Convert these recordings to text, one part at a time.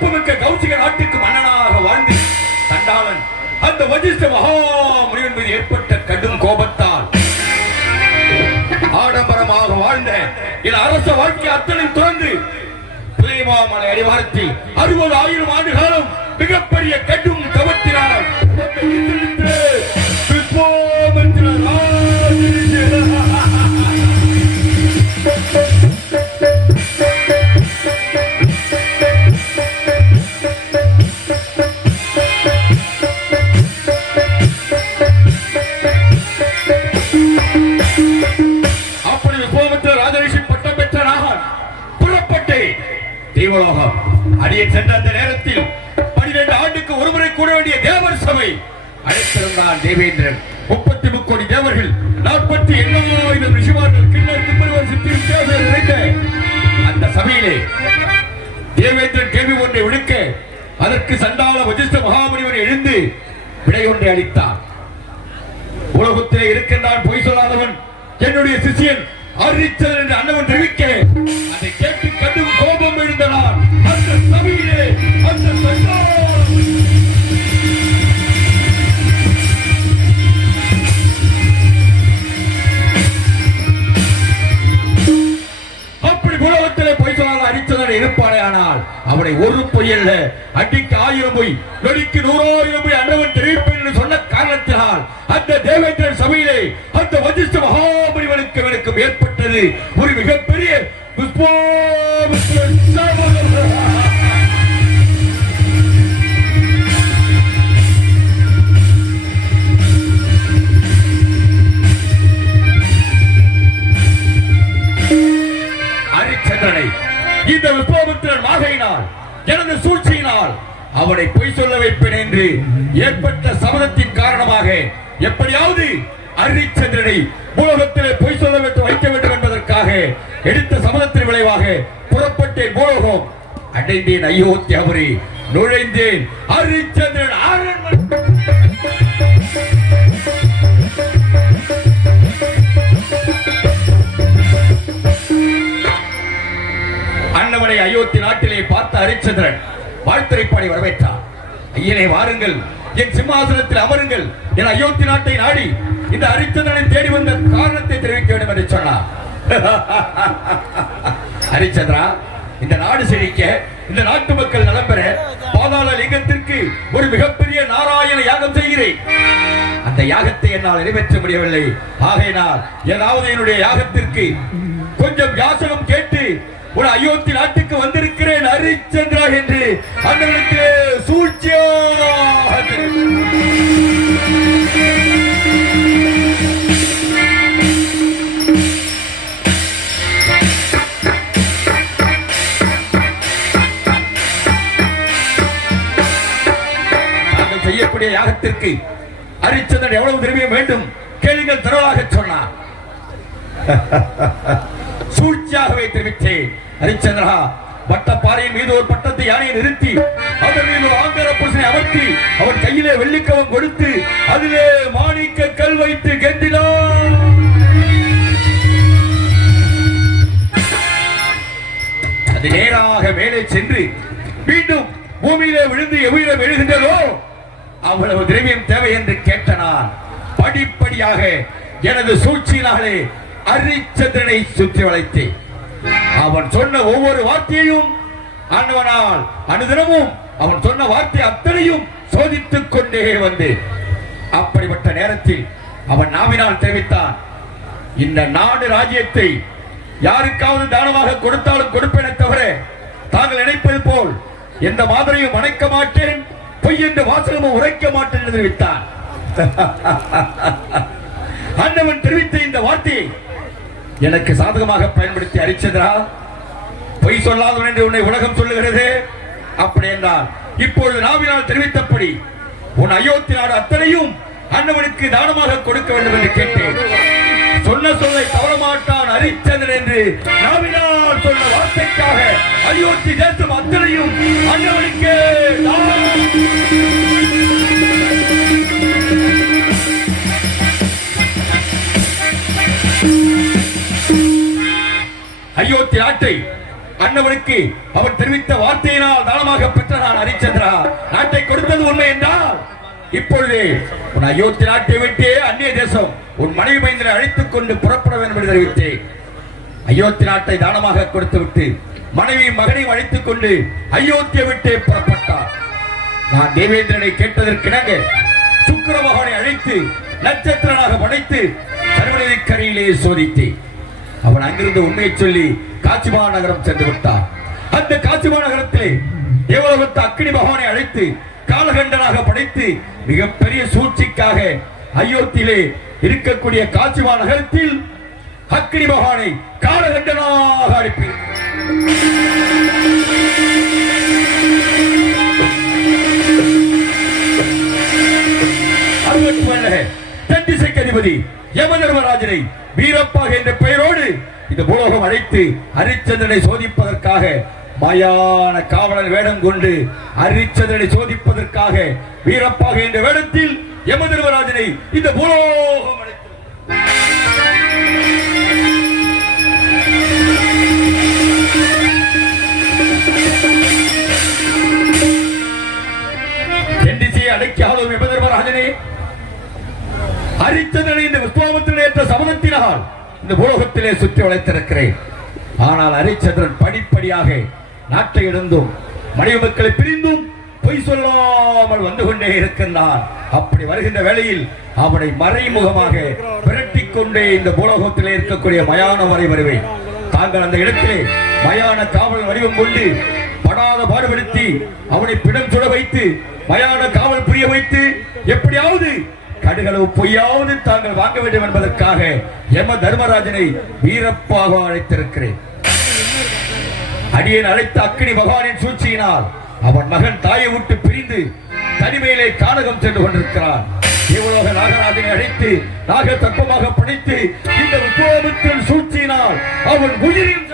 சிறப்புமிக்க கௌசிக நாட்டுக்கு மன்னனாக வாழ்ந்து சண்டாளன் அந்த வசிஷ்ட மகாமுனிவன் மீது ஏற்பட்ட கடும் கோபத்தால் ஆடம்பரமாக வாழ்ந்த என் அரச வாழ்க்கை அத்தனை துறந்து புலிமாமலை அடிவாரத்தில் 60,000 ஆண்டு காலம் மிகப்பெரிய கடும் தவத்தினால் அடியேன் சென்ற அந்த நேரத்தில் 12 ஆண்டுக்கு ஒருமுறை கூட வேண்டிய தேவர் சபை அழைத்திருந்தான் தேவேந்திரன். 33 கோடி தேவர்கள், 47,000 ரிஷிமார்கள், கிண்ணருக்கு பெருவர் சித்திரம் நினைத்த அந்த சபையிலே தேவேந்திரன் கேள்வி ஒன்றை விடுக்க அதற்கு சண்டாள வசிஷ்ட மகாமுனிவர் எழுந்து விடை ஒன்றை அளித்தார். உலகத்திலே இருக்கின்றான் பொய் சொல்லாதவன் என்னுடைய சிஷியன் அரிச்சந்திரன் என்று அண்ணவன் தெரிவிக்க அதை கேட்டு கடும் கோபம் எழுந்தனான். அந்த சபையிலே அந்த அப்படி உலகத்திலே பொய் சொல்லாத அரிச்சந்திரன் இருப்பானே, ஆனால் அவனை ஒரு பொய்யல்ல அடிக்கு 1000 பொய், நொடிக்கு 100,000 பொய் அண்ணவன் தெரிவிப்பேன் என்று சொன்ன காரணத்தினால் அந்த தேவேந்திரன் சபையிலே அந்த வசிஷ்ட மகாமுனிவனுக்கு ஏற்பட்டது ஒரு மிகப்பெரிய அரிச்சந்திரனை இந்த விஸ்வாமித்திரன் மாகையினால் எனது சூழ்ச்சியினால் அவனை பொய் சொல்ல வைப்பேன் என்று ஏற்பட்ட சபதத்தின் காரணமாக எப்படியாவது அரிச்சந்திரனை பூலோகத்திலே பொய் சொல்ல வைக்க வேண்டும் என்பதற்காக எடுத்த சபதத்தின் விளைவாக புறப்பட்டேன். பூலோகம் அடைந்தேன், அயோத்தியாபுரி நுழைந்தேன். அரிச்சந்திரன் அண்ணவனை அயோத்தி நாட்டிலே பார்த்த அரிச்சந்திரன் வாழ்த்துரை பாடி வரவேற்றார். ஐயனே வாருங்கள், என் சிம்மாசனத்தில் அமருங்கள், என் அயோத்தி நாட்டை நாடி இந்த அரிச்சந்திரனை தேடி வந்த காரணத்தை தெரிவிக்க வேண்டும் என்று சொன்னார். ஹரிச்சந்திரா, இந்த நாடு செழிக்க, இந்த நாட்டு மக்கள் நலம் பெற பாதாள லிங்கத்திற்கு ஒரு மிகப்பெரிய நாராயண யாகம் செய்கிறேன். அந்த யாகத்தை என்னால் நிறைவேற்ற முடியவில்லை. ஆகையினால் ஏதாவது என்னுடைய யாகத்திற்கு கொஞ்சம் யாசகம் கேட்டு ஒரு அயோத்தி நாட்டுக்கு வந்திருக்கிறேன் ஹரிச்சந்திரா என்று அண்ணனுக்கு சூழ்ச்சியாக செய்யக்கூடிய யாகத்திற்கு ஹரிச்சந்திரன் எவ்வளவு திரவியம் வேண்டும் கேளுங்கள் தருவதாக சொன்னார். சூழ்ச்சியாகவே தெரிவித்தேன். ஹரிச்சந்திரா, வட்டப்பாறையின் மீது ஒரு பட்டத்தை யானையை நிறுத்தி அதன் மீது ஆங்கர புருஷனை அமர்த்தி அவன் கையிலே வெள்ளிக்கவம் கொடுத்து அதிலே மாணிக்க கல் வைத்து கெண்டினான். அது நேராக மேலே சென்று மீண்டும் பூமியிலே விழுந்து எவ்விடம் எழுகின்றதோ அவ்வளவு திரவியம் தேவை என்று கேட்டனான். படிப்படியாக எனது சூழ்ச்சியினாலே ஹரிச்சந்திரனை சுற்றி வளைத்தேன். அவன் சொன்ன ஒவ்வொரு வார்த்தையையும் ஆண்டவனால் அனுதினமும் அவன் சொன்ன வார்த்தை அத்தனையும் சோதித்துக் கொண்டே வந்து அப்படிப்பட்ட நேரத்தில் அவன் நாவினால் தெரிவித்தான், இந்த நாடு ராஜ்யத்தை யாருக்காவது தானமாக கொடுத்தாலும் கொடுப்பேனே தவிர தாங்கள் நினைப்பது போல் எந்த மாதிரியும் அணைக்க மாட்டேன், பொய் என்ற வாசகமும் உரைக்க மாட்டேன் என்று தெரிவித்தான். அண்ணவன் தெரிவித்த இந்த வார்த்தையை எனக்கு சாதகமாக பயன்படுத்தி ஹரிச்சந்திரா, பொய் சொல்லாதவன் என்று உன்னை உலகம் சொல்லுகிறது. அப்படி என்றால் இப்பொழுது நாவினால் தெரிவித்தபடி உன் அயோத்தி நாடு அத்தனையும் அண்ணவனுக்கு தானமாக கொடுக்க வேண்டும் என்று கேட்டேன். சொன்ன சொல்லை தவறமாட்டான் ஹரிச்சந்திரன் என்று நாவினால் சொன்ன வார்த்தைக்காக அயோத்தி தேசம் அத்தனையும் அண்ணவனுக்கு அயோத்தி நாட்டை அண்ணவனுக்கு அவர் தெரிவித்த வார்த்தையினால் தானமாக பெற்ற நான் ஹரிச்சந்திரா நாட்டை கொடுத்தது உண்மை என்றால் இப்பொழுது உன் அயோத்தி நாட்டை விட்டு அந்நிய தேசம் உன் மனைவி மைந்தரை அழைத்துக் கொண்டு புறப்பட வேண்டும் என்று தெரிவித்தேன். அயோத்தி நாட்டை தானமாக கொடுத்து விட்டு மனைவி மகனையும் அழைத்துக் கொண்டு அயோத்தியை விட்டு புறப்பட்டார். நான் தேவேந்திரனை கேட்டதற்கிணங்க சுக்கிர மகனை அழைத்து நட்சத்திரனாக படைத்து சர்வநதி கரையிலே சோதித்தேன். அவன் அங்கிருந்து உண்மையை சொல்லி காசிமா நகரம் சென்று விட்டார். அந்த காசிமா நகரத்திலே தேவலோகத்து அக்னி பகவானை அழைத்து காலகண்டனாக படைத்து மிகப்பெரிய சூழ்ச்சிக்காக அயோத்தியிலே இருக்கக்கூடிய காசிமா நகரத்தில் அக்னி பகவானை காலகண்டனாக அனுப்பி தென் திசைக்கு அதிபதி யமதர்மராஜனை வீரப்பாக என்ற பெயரோடு இந்த பூலோகம் அழைத்து ஹரிச்சந்திரனை சோதிப்பதற்காக மயான காவலர் வேடம் கொண்டு ஹரிச்சந்திரனை சோதிப்பதற்காக வீரப்பாக என்ற வேடத்தில் யமதர்மராஜனை இந்த பூலோகம் அடக்கி ஆளும் யமதர்மராஜனே, ஹரிச்சந்திரனை இந்த விஸ்வாமித்திரன் ஏற்ற சபதத்தினால் இந்த பூலோகத்திலே சுற்றி வளைத்திருக்கிறேன். ஆனால் ஹரிச்சந்திரன் படிப்படியாக நாட்டை இழந்தும் மனைவி மக்களை பிரிந்தும் பொய் சொல்லாமல் வந்து கொண்டே இருக்கின்றான். அப்படி வருகின்ற வேளையில் அவனை மறைமுகமாக விரட்டிக் கொண்டே இந்த பூலோகத்திலே இருக்கக்கூடிய மயானம் வரை வருவேன். தாங்கள் அந்த இடத்திலே மயான காவல் வடிவம் கொண்டு படாத பாடுபடுத்தி அவனை பிடம் சுட வைத்து மயான காவல் புரிய வைத்து எப்படியாவது கடுகளவு பொய்யாவது தாங்கள் வாங்க வேண்டும் என்பதற்காக யம தர்மராஜனை வீரப்பாக அழைத்திருக்கிறேன். அடியேன் அழைத்த அக்னி பகவானின் சூழ்ச்சியினால் அவன் மகன் தாயை விட்டு பிரிந்து தனிமையிலே கானகம் சென்று கொண்டிருக்கிறான். தேவலோக நாகராஜனை அழைத்து நாக தர்ப்பமாக படைத்து இந்த விஸ்வாமித்திரன் சூழ்ச்சியினால் அவன் உயிரின்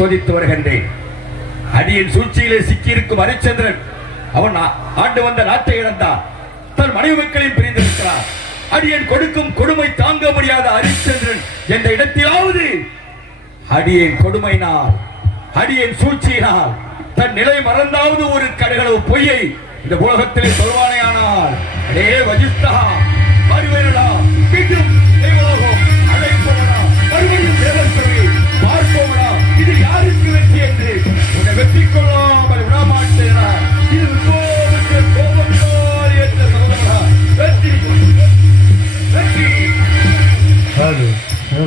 சோதித்து வருகின்றேன். அடியின் சூழ்ச்சியிலே சிக்கியிருக்கும் ஹரிச்சந்திரன் அவன் ஆண்டு வந்த நாட்டை இழந்தான். தன் மனைவி மக்களையும் பிரிந்திருக்கிறார். அடியன் கொடுக்கும் கொடுமை தாங்க முடியாத ஹரிச்சந்திரன் என்ற இடத்திலாவது அடியேன் கொடுமையினால் அடியேன் சூழ்ச்சியினால் தன் நிலை மறந்தாவது ஒரு கடுகளவு பொய்யை இந்த உலகத்திலே சொல்வானேயானால் அடே வஜிஸ்தா அறிவேனடா மீண்டும்